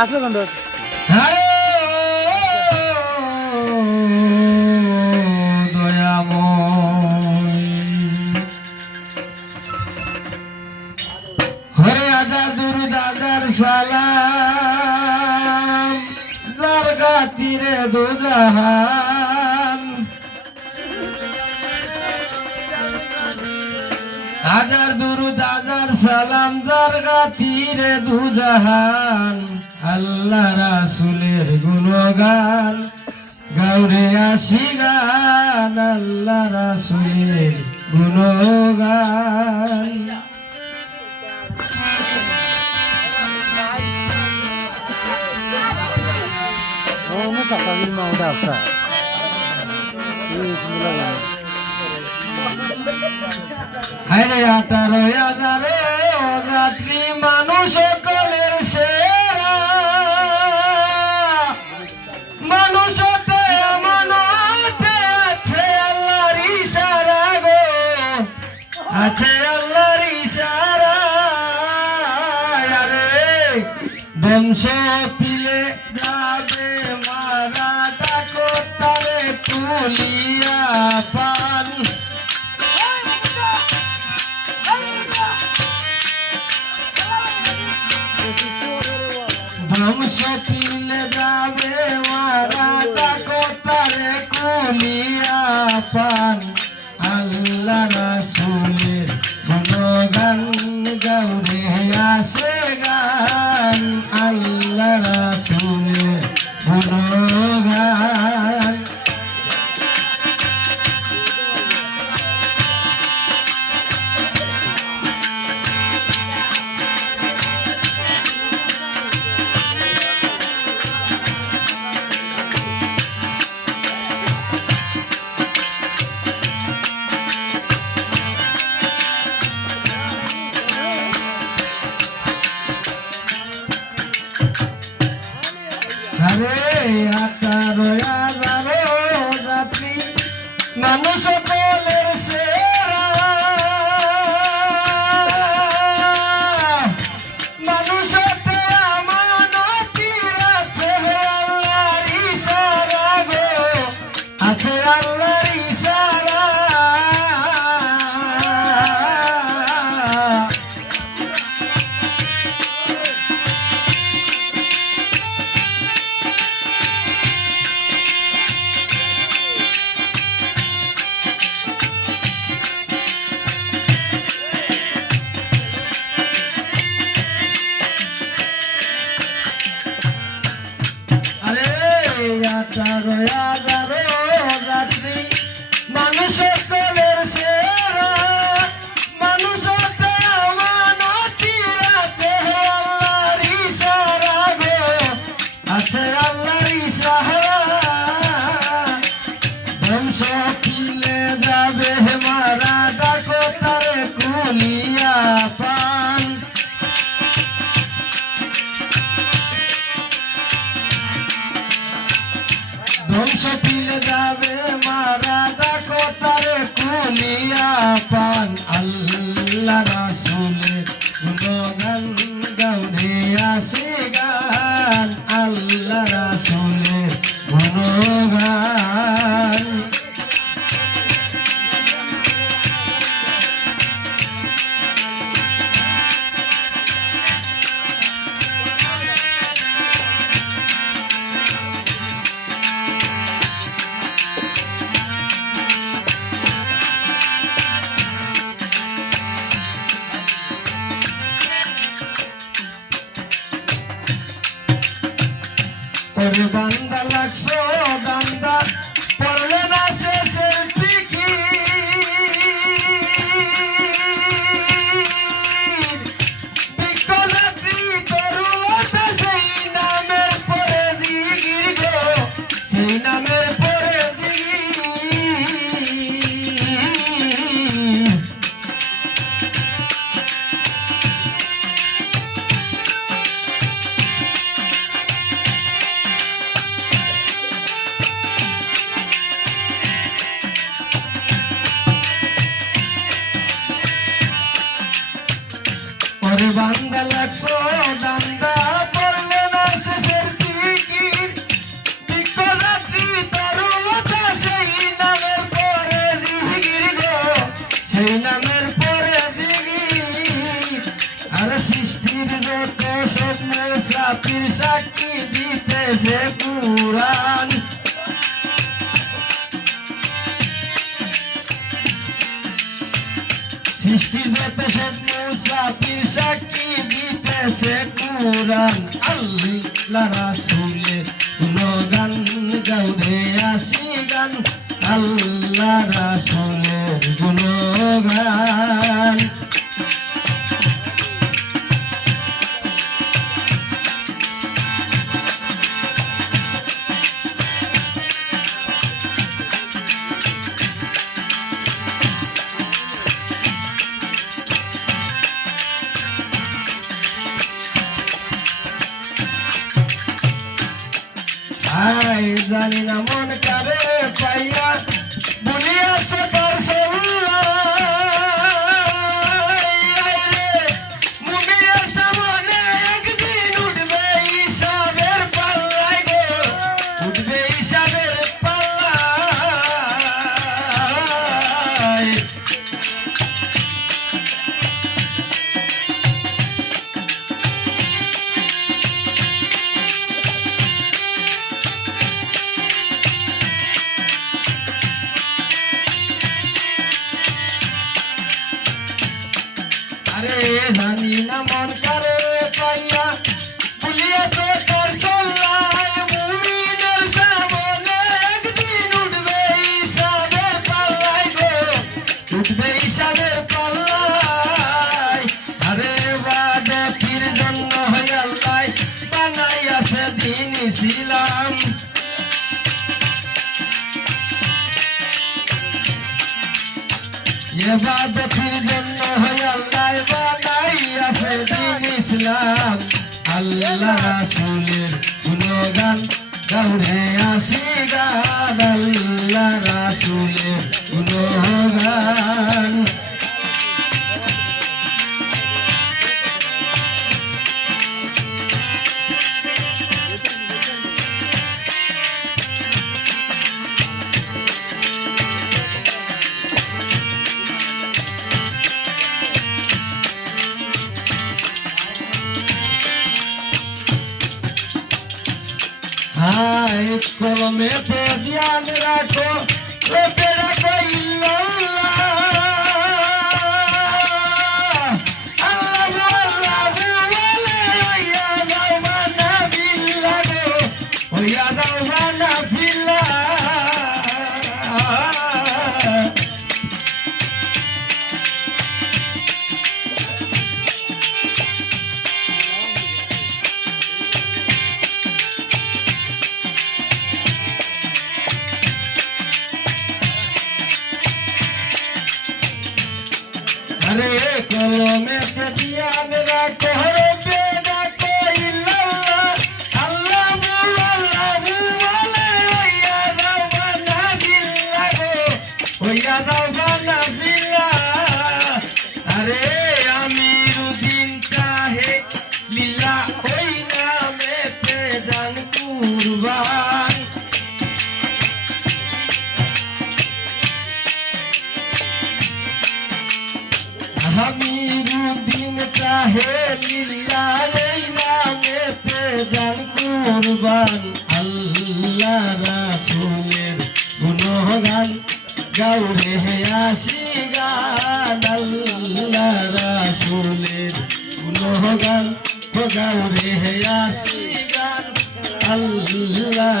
আসলে বন্ধু হরে দয়াময় হরে হাজার দুরুদ হাজার সালাম যার গাতিরে দুজাহান হাজার দুরুদ হাজার সালাম যার গাতিরে দুজাহান আল্লাহ রাসূলের গুণগান গাউরে আসি গান আল্লাহ রাসূলের গুণগান muka kami mau daftar ini semuanya হায়রে 18,000 যাত্রী মানুষ সকলের সেরা মানুষতে আমানতে আছে আল্লাহর ইশারা গো আছে আল্লাহর ইশারা আরে বংশ পিলে যাবে মারা ডাকো তারে তুলিয়া পান বংশ পিলে যাবে মারা ডাকো তারে কুলিয়া পান আল্লাহ রাসূলের গুণগান গাউরে আসে গান আল্লাহ রাসূলের গুণগান আরে 18,000 যাত্রী মানুষ সকলের সেরা মানুষতে আমানতি আছে আল্লাহর ইশারা গো আছে আল্লাহর ইশারা আরে 18,000 যাত্রী মানুষ সকলের সেরা মানুষতে আমানতি আছে আল্লাহর ইশারা গো আছে আল্লাহর ইশারা বংশ পিলে যাবে মারা ডাকো তারে কুলিয়া পান ধ্বংস পিলে যাবে মারা ডাকো তারে কুলিয়া পান আল্লাহ রাসূলের গুণগান গাউরে আসে গান আল্লাহ রাসূলের গুণগান ওরে বান্দা লাগছো বান্দা পড়লে না শেষের ফিকির বিকলাতি তরুলতা সেই নামের পরে জিগির গো সেই নামের পরে জিগির ওরে বান্দা লাগছো দান্দা পড়লে না সেই নামের পরে জিগি আর সৃষ্টির যত স্বপ্ন সাথীর সাক্ষী দিতেছে পুরাণ সৃষ্টির যত স্বপ্ন সাথীর সাক্ষী দিতেছে পুরাণ আল্লাহ রাসূলের গুণগান গাউরে আসি গান আল্লাহ রাসূলের গুণগান আই জানি না মন কারে পাইয়া বলিয়াছে তার মুনিয়াছে মনে একদিন উঠবে হিসাবের পাল্লায় গো উঠবে হিসাবের পাল্লায় আরে জানি না মন কারে পাইয়া ভুলিয়াছে তোর সল্লায় মুমিনের সামনে একদিন উঠবে হিসাবের পাল্লায় গো উঠবে হিসাবের পাল্লায় আরে ইবাদতের জন্য আল্লাহ বানাইয়াছে দিন ইসলাম ইবাদতের জন্য আল্লাহ বানাইয়াছে দিন ইসলাম আল্লাহ রাসূলের গুণগান গাউরে আসি গান আল্লাহ রাসূলের গুণগান হায় কলমে তো ধ্যান রাখো রূপে রাখো ইল্লাল্লাহ আল্লাহু আল্লাহু ওয়া লা ইলাহা বিল্লাহ ওয়া লা বিল্লাহ আরে কলমে ধ্যান রাখো রূপে রাখো ইল্লাল্লাহ আল্লাহু আল্লাহু ওয়া লা ইলাহা বিল্লাহ ওয়া লা বিল্লাহ আরে আমিরুদ্দিন চাহে লিল্লাহ ওই নামেতে জান কুরবান আমিরুদ্দিন চাহে লিল্লাহ ওই নামেতে জান কুরবান আল্লাহ রাসূলের গুণগান গাউরে আসি গান আল্লাহ রাসূলের গুণগান গাউরে আসি গান আল্লাহ